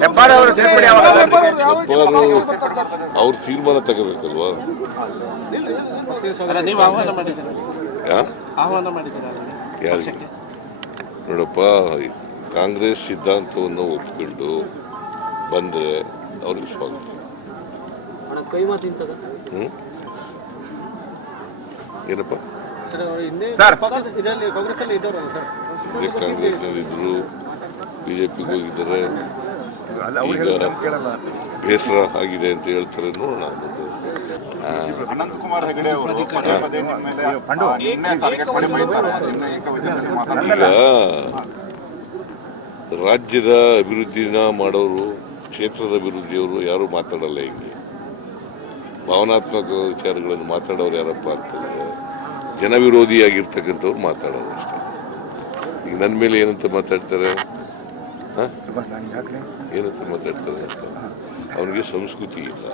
ಹೆಬ್ಬಾರ್ ಅವರು ಸೇರ್ಪಡೆ ಅವ್ರ ತೀರ್ಮಾನ ತಗೋಬೇಕಲ್ವಾ? ನೀವು ಆಹ್ವಾನ ಮಾಡಿದ್ದೀರಾ ಯಾರಿಗೆ? ನೋಡಪ್ಪ, ಕಾಂಗ್ರೆಸ್ ಸಿದ್ಧಾಂತವನ್ನು ಒಪ್ಪಿಕೊಂಡು ಬಂದರೆ ಅವ್ರಿಗೆ ಸ್ವಾಗತ. ಏನಪ್ಪ ಕಾಂಗ್ರೆಸ್ನಲ್ಲಿದ್ದರು, ಬಿಜೆಪಿಗೆ ಹೋಗಿದ್ದಾರೆ, ಈಗ ಬೇಸರ ಆಗಿದೆ ಅಂತ ಹೇಳ್ತಾರೆ. ನೋಡೋಣ. ಅನಂತಕುಮಾರ್ ಹೆಗಡೆ ಅವರು ಈಗ ರಾಜ್ಯದ ಅಭಿವೃದ್ಧಿನ ಮಾಡೋರು, ಕ್ಷೇತ್ರದ ಅಭಿವೃದ್ಧಿಯವರು ಯಾರು ಮಾತಾಡಲ್ಲ. ಹಿಂಗೆ ಭಾವನಾತ್ಮಕ ವಿಚಾರಗಳನ್ನು ಮಾತಾಡೋರು ಯಾರಪ್ಪ ಅಂತಂದ್ರೆ ಜನವಿರೋಧಿಯಾಗಿರ್ತಕ್ಕಂಥವ್ರು ಮಾತಾಡೋದು ಅಷ್ಟೇ. ಈಗ ನನ್ನ ಮೇಲೆ ಏನಂತ ಮಾತಾಡ್ತಾರೆ, ಏನಂತ ಮಾತಾಡ್ತಾರೆ? ಅವನಿಗೆ ಸಂಸ್ಕೃತಿ ಇಲ್ಲ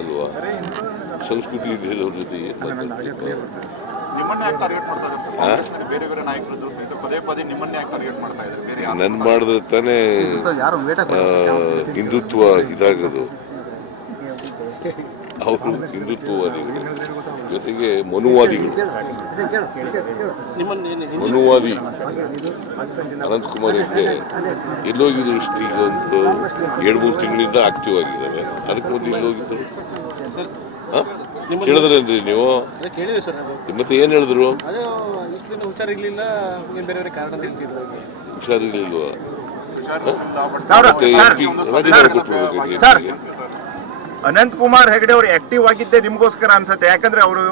ಅಲ್ವಾ? ಸಂಸ್ಕೃತಿ ಇದ್ದವ್ರ ಜೊತೆ ನನ್ ಮಾಡಿದ್ರೆ ತಾನೇ ಹಿಂದುತ್ವ ಇದಾಗದು. ಅವರು ಹಿಂದುತ್ವವಾದಿಗಳು ಜೊತೆಗೆ ಮನುವಾದಿಗಳು. ಮನುವಾದಿ ಅನಂತಕುಮಾರ್ ಹೆಗ್ಡೆ ಎಲ್ಲೋಗಿದ್ರು ಈಗ ಒಂದು 2-3 ತಿಂಗಳಿಂದ ಆಕ್ಟಿವ್ ಆಗಿದ್ದಾರೆ. ಅದಕ್ಕೆ ಮೊದಲು ಎಲ್ಲೋಗಿದ್ರು ಕೇಳಿದ್ರೇನ್ರಿ ನೀವು? ಮತ್ತೆ ಏನ್ ಹೇಳಿದ್ರು? ಹುಷಾರಿರ್ಲಿಲ್ವಾ? ಅನಂತಕುಮಾರ್ ಹೆಗಡೆ ಅವರು ಆಕ್ಟಿವ್ ಆಗಿದ್ದೆ ನಿಮ್ಗೋಸ್ಕರ ಅನ್ಸುತ್ತೆ. ಯಾಕಂದ್ರೆ ಅವರು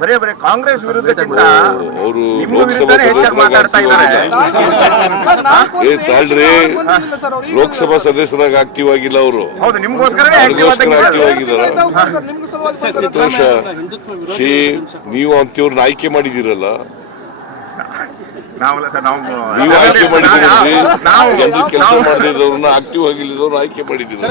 ಬರೇ ಕಾಂಗ್ರೆಸ್ ವಿರುದ್ಧಕ್ಕಿಂತ ಅವರು ಮಾತಾಡ್ತಾ ಇದ್ದಾರೆ. ಲೋಕಸಭಾ ಸದಸ್ಯರಾಗಿ ಆಕ್ಟಿವ್ ಆಗಿಲ್ಲ ಅವರು. ಹೌದು, ನಿಮ್ಗೋಸ್ಕರ ಆಕ್ಟಿವ್ ಆಗಿದ್ದಾರೆ. ಸಂತೋಷ. ನೀವು ಅಂತಿವ್ರನ್ನ ಆಯ್ಕೆ ಮಾಡಿದಿರಲ್ಲ, ನೀವು ಆಯ್ಕೆ ಮಾಡಿದ್ದೀರಿ. ಕೆಲಸ ಮಾಡದಿದ್ದವ್ರನ್ನ ಆಕ್ಟಿವ್ ಆಗಿಲ್ಲದವ್ರನ್ನ ಆಯ್ಕೆ ಮಾಡಿದ್ದೀರಿ.